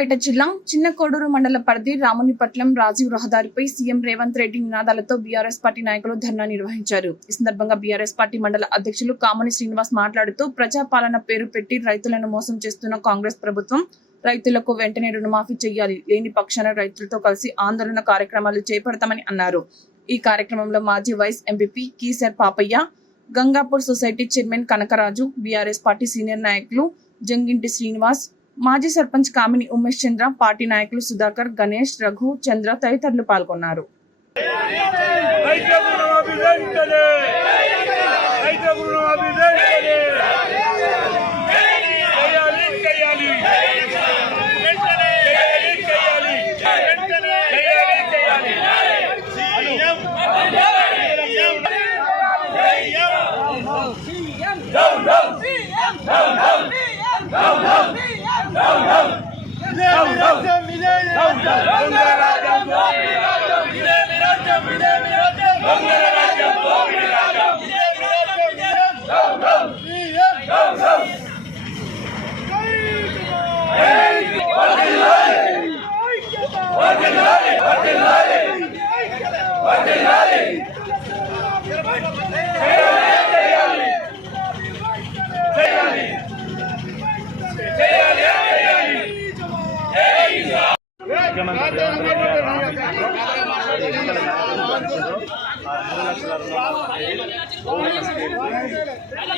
సూర్యాపేట జిల్లా చిన్నకోడూరు మండల పరిధి రామునిపట్నం రాజీవ్ రహదారిపై సీఎం రేవంత్ రెడ్డి నినాదాలతో బీఆర్ఎస్ పార్టీ నాయకులు ధర్నా నిర్వహించారు. ఈ సందర్భంగా బీఆర్ఎస్ పార్టీ మండల అధ్యక్షులు కామని శ్రీనివాస్ మాట్లాడుతూ ప్రజాపాలన పేరు పెట్టి రైతులను మోసం చేస్తున్న కాంగ్రెస్ ప్రభుత్వం రైతులకు వెంటనే రుణమాఫీ చేయాలి, లేని పక్షాన రైతులతో కలిసి ఆందోళన కార్యక్రమాలు చేపడతామని అన్నారు. ఈ కార్యక్రమంలో మాజీ vice MPP Keesar Papaiah, Gangapur society chairman Kanakaraju, BRS party senior నాయకులు జంగింటి శ్రీనివాస్, మాజీ సర్పంచ్ కామిని ఉమేష్ చంద్ర, పార్టీ నాయకులు సుధాకర్, గణేష్, రఘు, చంద్ర తదితరులు పాల్గొన్నారు.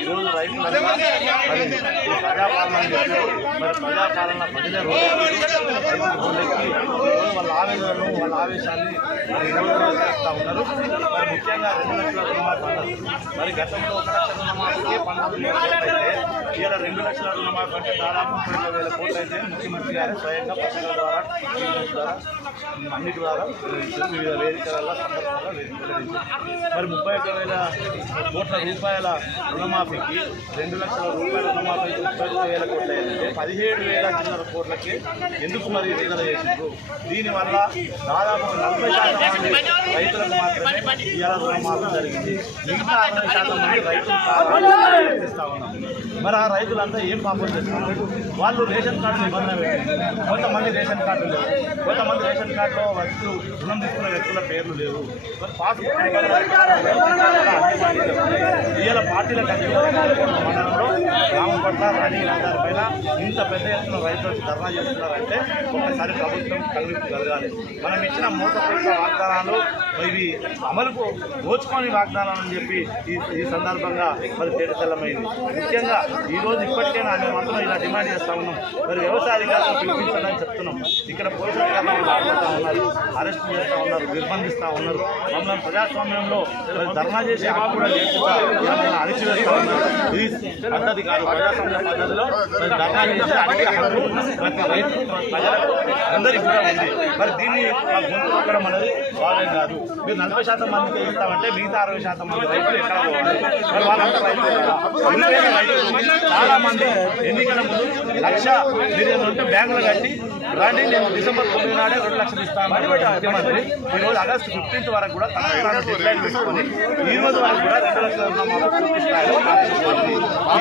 ఈరోజు రైతులంతా ప్రజాపాలన ప్రజలే వాళ్ళ ఆవేదనను వాళ్ళ ఆవేశాన్ని చేస్తూ ఉన్నారు. మరి ముఖ్యంగా 2 లక్షల రుణమాఫీ అన్నారు. మరి గతంలో 1 లక్ష రుణమాఫీకి 19,000 కోట్లు అయితే ఇలా 2 లక్షల రుణమాఫీ అంటే దాదాపు 30,000 కోట్లు అయితే ముఖ్యమంత్రి గారు స్వయంగా పత్రికల ద్వారా అన్నిటి ద్వారా వివిధ వేదికలలో సందర్భంగా మరి 31,000 కోట్ల రూపాయల రుణమాఫీకి 2 లక్షల రూపాయల రుణమాఫీకి 31,000 కోట్లు అయితే 17,000 చిల్లర కోట్లకి ఎందుకు మరి విడుదల చేసిండ్రు? దీనివల్ల దాదాపు 40% మంది రైతులకు మాత్రమే ఇవాళ రుణమాఫీ జరిగింది. మిగతా 60% మంది రైతులు ఇస్తా ఉన్నారు. మరి ఆ రైతులంతా ఏం పాపం చేస్తున్నారు? వాళ్ళు రేషన్ కార్డు నిబంధన పెట్టింది. కొంతమంది రేషన్ కార్డు లేవు, కొంతమంది రేషన్ కార్డులో వ్యక్తులు రుణం తీసుకున్న వ్యక్తుల పేర్లు లేవు. పాస్బుక్ ఇవాళ పార్టీల మండలంలో రామపట్ల రాణి పైన ఇంత పెద్ద ఎత్తున రైతులు వచ్చి ధర్నా చేస్తున్నారంటే ఒకసారి ప్రభుత్వం కలగాలి. మనం ఇచ్చిన మోసపూరిత వాగ్దానాలు ఇవి అమలుకు నోచుకొని వాగ్దానాలని చెప్పి ఈ సందర్భంగా మరి తేటతెల్లమైంది. ముఖ్యంగా ఈరోజు ఇప్పటికైనా అన్ని మంత్రులు ఇలా డిమాండ్ చేస్తూ ఉన్నాం. మరి వ్యవసాయ అధికారులను పిలిపించాలని చెప్తున్నాం. ఇక్కడ పోలీసు అధికారులు మాట్లాడుతూ ఉన్నారు, అరెస్ట్ చేస్తూ ఉన్నారు, నిర్బంధిస్తూ ఉన్నారు. మమ్మల్ని ప్రజాస్వామ్యంలో ధర్నా చేసి హక్కు కూడా అణిచివేస్తూ ఉన్నారు. ఇది పద్ధతి కాదు. ప్రజాస్వామ్య పద్ధతిలో ధర్నా చేసి అడిగే హక్కు ప్రతి రైతు ప్రజలకు అందరికీ కూడా ఉంది. మరి దీన్ని గొంతు పక్కడం అనేది భావ్యం కాదు. మీరు 40% మందికి ఇస్తామంటే మిగతా 60% మంది రైతులు ఎక్కడ పోవాలి? మరి వాళ్ళంతా రైతులు చాలా మంది ఎన్నికల ముందు 1,00,000 మీరు ఉంటే బ్యాంకులు కట్టి రండి, నేను డిసెంబర్ 9 నాడే 2 లక్షలు ఇస్తాను ముఖ్యమంత్రి ఈరోజు ఆగస్టు 15 వరకు కూడా తన డెడ్లైన్ పెట్టుకొని ఈ రోజు వరకు కూడా 2 లక్షల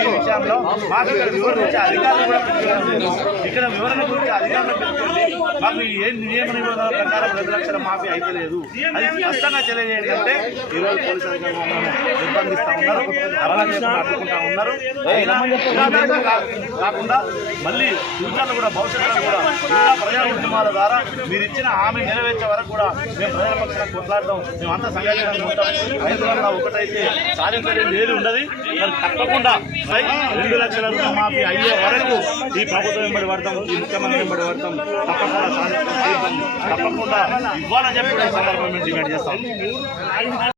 ఈ విషయంలో మాకు ఇక్కడ వివరణ ఇచ్చే అధికారులు కూడా ఇక్కడ వివరణ గురించి అధికారులు పెట్టుకోండి. మాకు ఏం నియమ నిబంధనల ప్రకారం 2 లక్షల మాఫీ అయితే లేదు. అది స్పష్టంగా తెలియజేయండి అంటే ఈరోజు పోలీసు అధికారులు నిర్బంధిస్తూ ఉన్నారు, అడ్డుకుంటా ఉన్నారు. కాకుండా మళ్ళీ ఫ్యూచర్లో కూడా భవిష్యత్తులో కూడా ఇంకా ప్రజా ఉద్యమాల ద్వారా మీరు ఇచ్చిన హామీ నెరవేర్చే వరకు కూడా మేము ప్రజల పక్షాన కొట్లాడతాం. మేము అంతా సంఘటనగా ఉంటాం. రైతులంతా ఒకటైతే సాధించడం ఏది ఉండదు. మరి తప్పకుండా 2 లక్షల రుణమాఫీ అయ్యే వరకు ఈ ప్రభుత్వం వెంబడి పడతాం, ఈ ముఖ్యమంత్రి వెంబడి పడతాం. తప్పకుండా సాధిస్తాం, తప్పకుండా ఇవ్వాలని చెప్పి సందర్భంగా డిమాండ్ చేస్తాం.